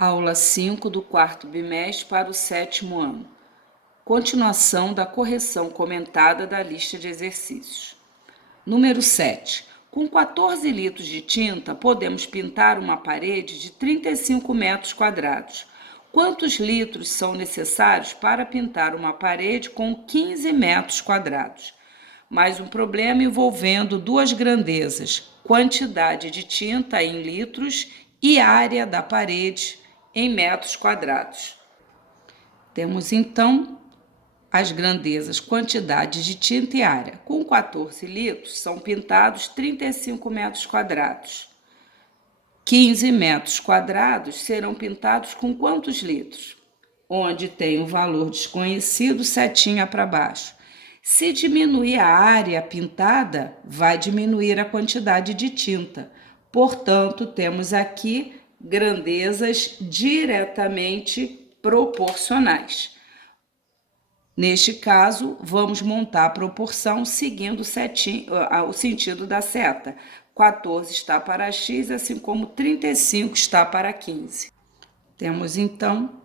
Aula 5 do quarto bimestre para o 7º ano. Continuação da correção comentada da lista de exercícios. Número 7. Com 14 litros de tinta, podemos pintar uma parede de 35 metros quadrados. Quantos litros são necessários para pintar uma parede com 15 metros quadrados? Mais um problema envolvendo duas grandezas: quantidade de tinta em litros e área da parede em metros quadrados. Temos então as grandezas, quantidade de tinta e área. Com 14 litros são pintados 35 metros quadrados. 15 metros quadrados serão pintados com quantos litros? Onde tem um valor desconhecido, setinha para baixo. Se diminuir a área pintada, vai diminuir a quantidade de tinta. Portanto, temos aqui grandezas diretamente proporcionais. Neste caso, vamos montar a proporção seguindo o sentido da seta. 14 está para x, assim como 35 está para 15. Temos então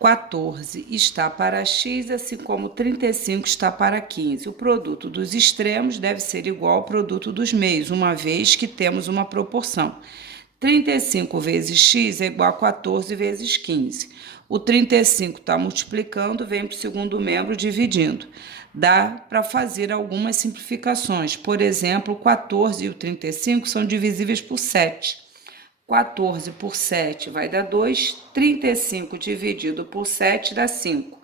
14 está para x, assim como 35 está para 15. O produto dos extremos deve ser igual ao produto dos meios, uma vez que temos uma proporção. 35 vezes x é igual a 14 vezes 15. O 35 está multiplicando, vem para o segundo membro dividindo. Dá para fazer algumas simplificações. Por exemplo, o 14 e o 35 são divisíveis por 7. 14 por 7 vai dar 2, 35 dividido por 7 dá 5.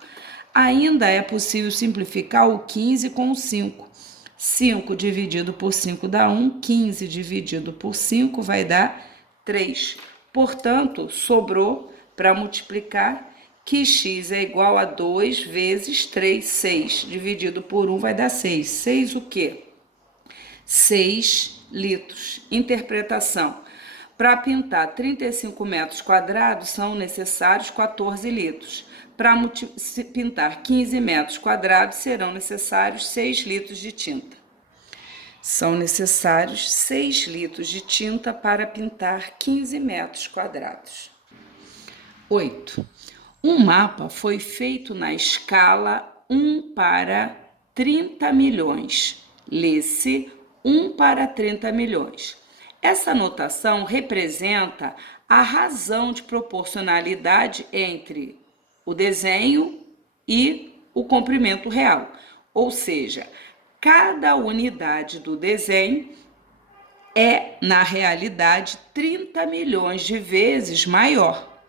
Ainda é possível simplificar o 15 com o 5. 5 dividido por 5 dá 1, 15 dividido por 5 vai dar 3. Portanto, sobrou para multiplicar que x é igual a 2 vezes 3, 6. Dividido por 1 vai dar 6. 6 o quê? 6 litros. Interpretação. Para pintar 35 metros quadrados, são necessários 14 litros. Para pintar 15 metros quadrados, serão necessários 6 litros de tinta. São necessários 6 litros de tinta para pintar 15 metros quadrados. 8. Um mapa foi feito na escala 1 para 30 milhões. Lê-se 1 para 30 milhões. Essa notação representa a razão de proporcionalidade entre o desenho e o comprimento real. Ou seja, cada unidade do desenho é, na realidade, 30 milhões de vezes maior.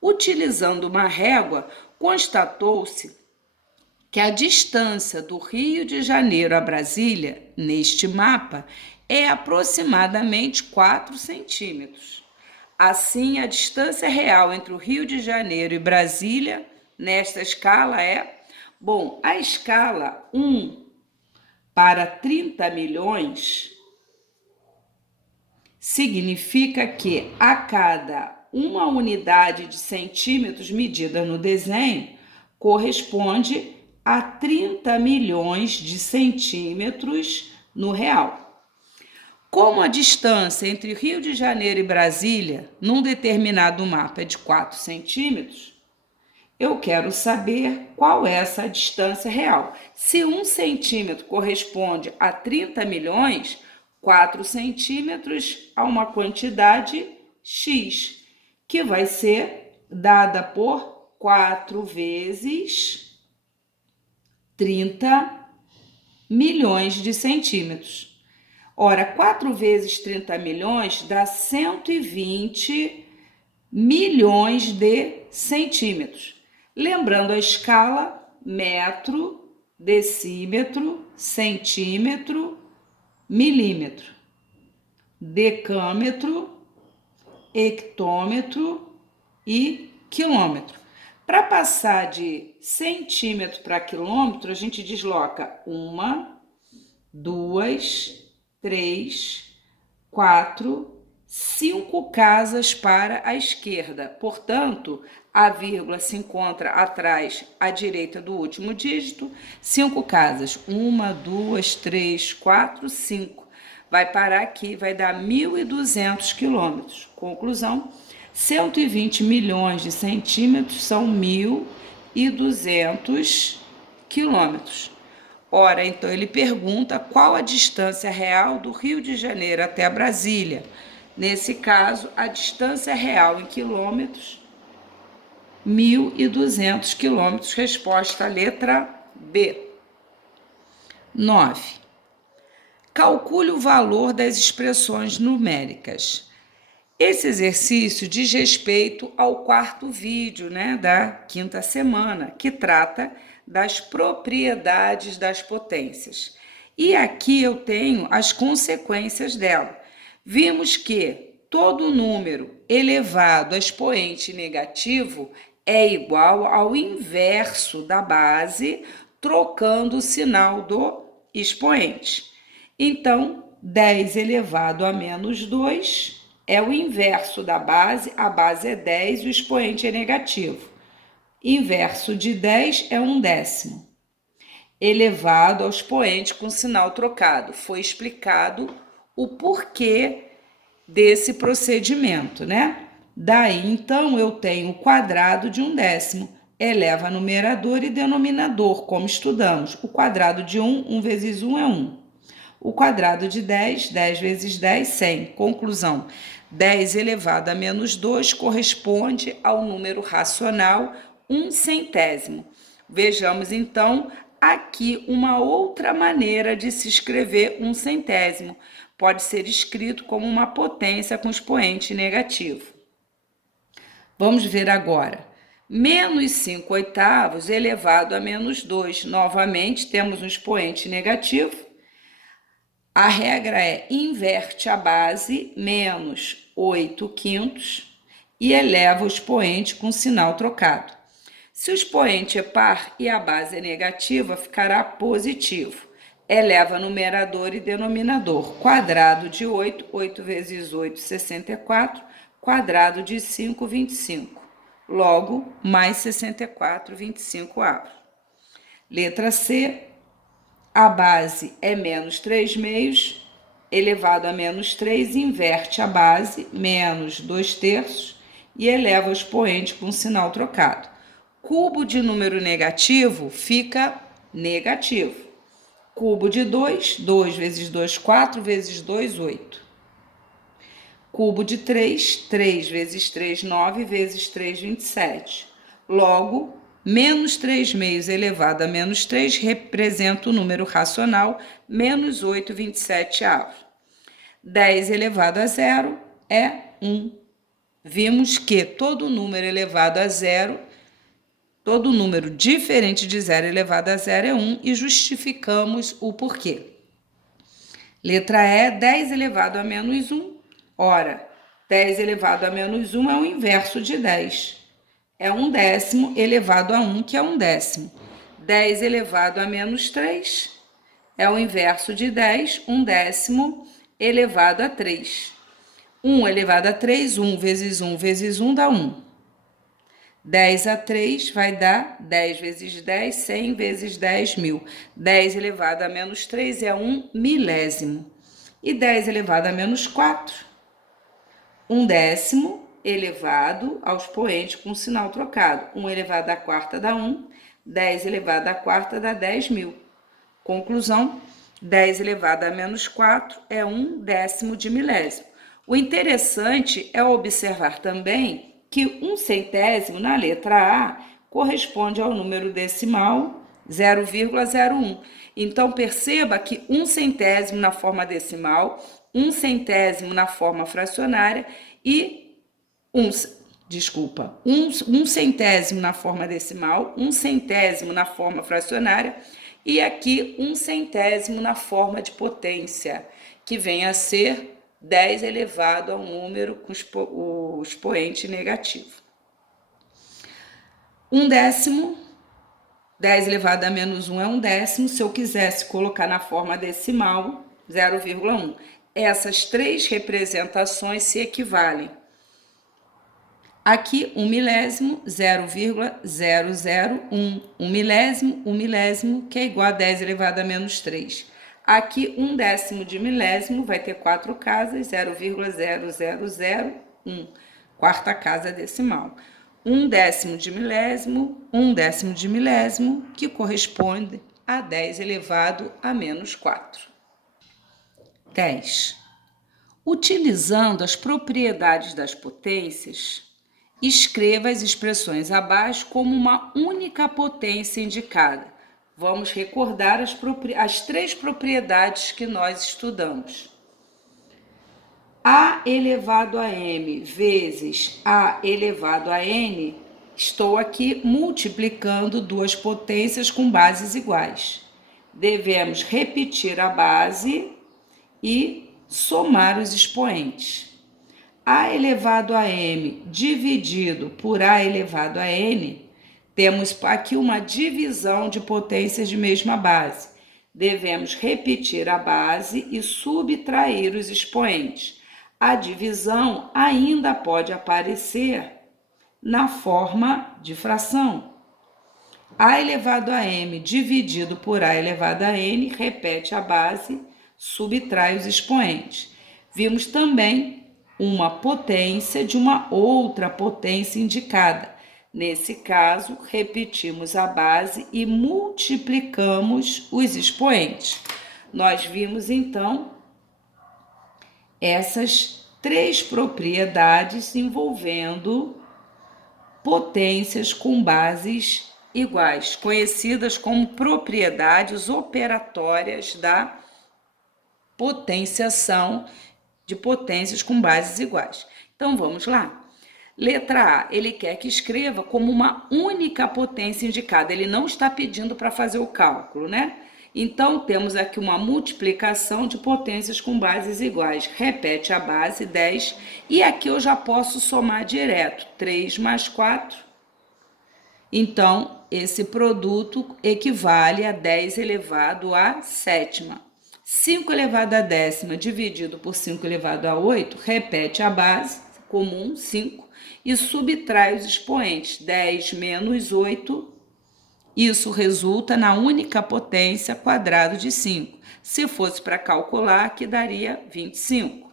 Utilizando uma régua, constatou-se que a distância do Rio de Janeiro a Brasília, neste mapa, é aproximadamente 4 centímetros. Assim, a distância real entre o Rio de Janeiro e Brasília, nesta escala, a escala 1 para 30 milhões significa que a cada uma unidade de centímetros medida no desenho corresponde a 30 milhões de centímetros no real. Como a distância entre Rio de Janeiro e Brasília, num determinado mapa, é de 4 centímetros, eu quero saber qual é essa distância real. Se 1 centímetro corresponde a 30 milhões, 4 centímetros a uma quantidade x, que vai ser dada por 4 vezes 30 milhões de centímetros. Ora, 4 vezes 30 milhões dá 120 milhões de centímetros. Lembrando a escala: metro, decímetro, centímetro, milímetro, decâmetro, hectômetro e quilômetro. Para passar de centímetro para quilômetro, a gente desloca 1, 2, 3, 4, 5 casas para a esquerda. Portanto, a vírgula se encontra atrás à direita do último dígito. 5 casas. 1, 2, 3, 4, 5. Vai parar aqui, vai dar 1.200 quilômetros. Conclusão: 120 milhões de centímetros são 1.200 quilômetros. Ora, então ele pergunta qual a distância real do Rio de Janeiro até Brasília. Nesse caso, a distância real em quilômetros, 1.200 quilômetros. Resposta letra B. 9. Calcule o valor das expressões numéricas. Esse exercício diz respeito ao quarto vídeo, da quinta semana, que trata das propriedades das potências. E aqui eu tenho as consequências dela. Vimos que todo número elevado a expoente negativo é igual ao inverso da base, trocando o sinal do expoente. Então, 10 elevado a menos 2 é o inverso da base, a base é 10 e o expoente é negativo. Inverso de 10 é 1/10, elevado ao expoente com sinal trocado. Foi explicado o porquê desse procedimento, Daí, então, eu tenho o quadrado de 1/10. Eleva numerador e denominador, como estudamos. O quadrado de 1 vezes 1 é 1. O quadrado de 10, 10 vezes 10, 100. Conclusão, 10 elevado a menos 2 corresponde ao número racional 1/100. Vejamos, então, aqui uma outra maneira de se escrever 1/100. Pode ser escrito como uma potência com expoente negativo. Vamos ver agora. Menos 5/8 elevado a menos 2. Novamente, temos um expoente negativo. A regra é inverte a base, menos 8/5, e eleva o expoente com sinal trocado. Se o expoente é par e a base é negativa, ficará positivo. Eleva numerador e denominador. Quadrado de 8, 8 vezes 8, 64. Quadrado de 5, 25. Logo, mais 64, 25 abre. Letra C. A base é menos 3/2, elevado a menos 3, inverte a base, menos 2/3, e eleva o expoente com sinal trocado. Cubo de número negativo fica negativo. Cubo de 2, 2 vezes 2, 4 vezes 2, 8. Cubo de 3, 3 vezes 3, 9 vezes 3, 27. Logo, menos 3/2 elevado a menos 3 representa o número racional, menos 8/27. 10 elevado a 0 é 1. Vimos que todo número elevado a 0, todo número diferente de 0 elevado a 0 é 1 e justificamos o porquê. Letra E, 10 elevado a menos 1. Ora, 10 elevado a menos 1 é o inverso de 10. É 1/10 elevado a 1, que é 1/10. 10 elevado a menos 3 é o inverso de 10, 1/10 elevado a 3. 1 elevado a 3, 1 vezes 1 vezes 1 dá 1. 10 a 3 vai dar 10 vezes 10, 100 vezes 10, 1000. 10 elevado a menos 3 é 1/1000. E 10 elevado a menos 4, 1/10 elevado ao expoente com sinal trocado. 1 elevado à quarta dá 1, 10 elevado à quarta dá 10.000. Conclusão, 10 elevado a menos 4 é 1/10 de milésimo. O interessante é observar também que 1/100 na letra A corresponde ao número decimal 0,01. Então, perceba que 1/100 na forma decimal, 1/100 na forma fracionária e 1/100 na forma decimal, 1/100 na forma fracionária e aqui 1/100 na forma de potência, que vem a ser 10 elevado a um número com o expoente negativo. 1/10, 10 elevado a menos 1 é 1/10. Se eu quisesse colocar na forma decimal, 0,1. Essas três representações se equivalem. Aqui, 1 milésimo, 0,001. 1 milésimo, que é igual a 10 elevado a menos 3. Aqui, 1/10 de milésimo vai ter 4 casas, 0,0001. quarta casa decimal. 1/10 de milésimo, 1/10 de milésimo, que corresponde a 10 elevado a menos 4. 10. Utilizando as propriedades das potências, escreva as expressões abaixo como uma única potência indicada. Vamos recordar as três propriedades que nós estudamos. A elevado a m vezes A elevado a n, estou aqui multiplicando duas potências com bases iguais. Devemos repetir a base e somar os expoentes. A elevado a m dividido por A elevado a n, temos aqui uma divisão de potências de mesma base. Devemos repetir a base e subtrair os expoentes. A divisão ainda pode aparecer na forma de fração. A elevado a m dividido por A elevado a n, repete a base, subtrai os expoentes. Vimos também uma potência de uma outra potência indicada. Nesse caso, repetimos a base e multiplicamos os expoentes. Nós vimos, então, essas três propriedades envolvendo potências com bases iguais, conhecidas como propriedades operatórias da potenciação de potências com bases iguais. Então, vamos lá. Letra A, ele quer que escreva como uma única potência indicada. Ele não está pedindo para fazer o cálculo, né? Então, temos aqui uma multiplicação de potências com bases iguais. Repete a base, 10. E aqui eu já posso somar direto. 3 mais 4. Então, esse produto equivale a 10 elevado à sétima. 5 elevado à décima dividido por 5 elevado a 8, repete a base comum, 5, e subtrai os expoentes, 10 menos 8, isso resulta na única potência quadrado de 5. Se fosse para calcular, aqui daria 25.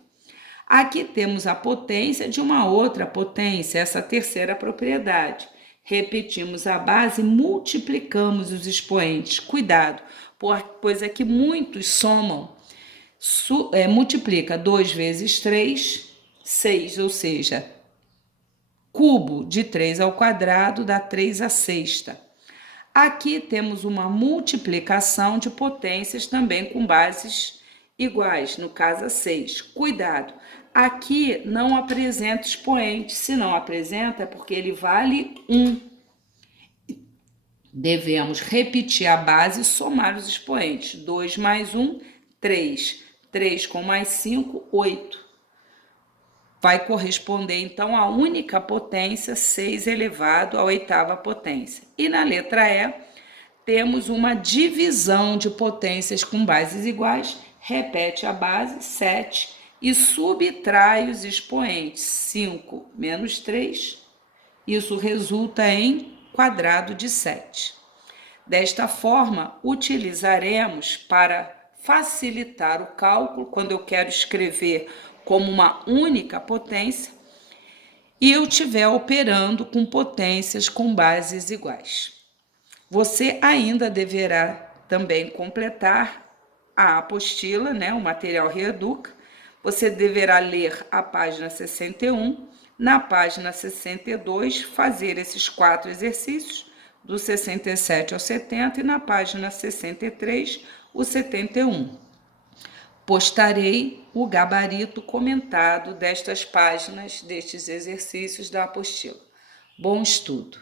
Aqui temos a potência de uma outra potência, essa terceira propriedade. Repetimos a base, multiplicamos os expoentes. Cuidado, pois aqui muitos somam. Multiplica 2 vezes 3, 6, ou seja, cubo de 3 ao quadrado dá 3 à sexta. Aqui temos uma multiplicação de potências também com bases iguais, no caso a 6. Cuidado, aqui não apresenta expoente, se não apresenta é porque ele vale 1. Devemos repetir a base e somar os expoentes. 2 mais 1, 3. 3 com mais 5, 8. Vai corresponder, então, à única potência, 6 elevado à oitava potência. E na letra E, temos uma divisão de potências com bases iguais. Repete a base, 7, e subtrai os expoentes. 5 menos 3, isso resulta em quadrado de 7. Desta forma, utilizaremos para facilitar o cálculo, quando eu quero escrever como uma única potência, e eu estiver operando com potências com bases iguais. Você ainda deverá também completar a apostila, né, o material Reeduca. Você deverá ler a página 61, na página 62, fazer esses 4 exercícios, do 67 ao 70, e na página 63, o 71. Postarei o gabarito comentado destas páginas, destes exercícios da apostila. Bom estudo!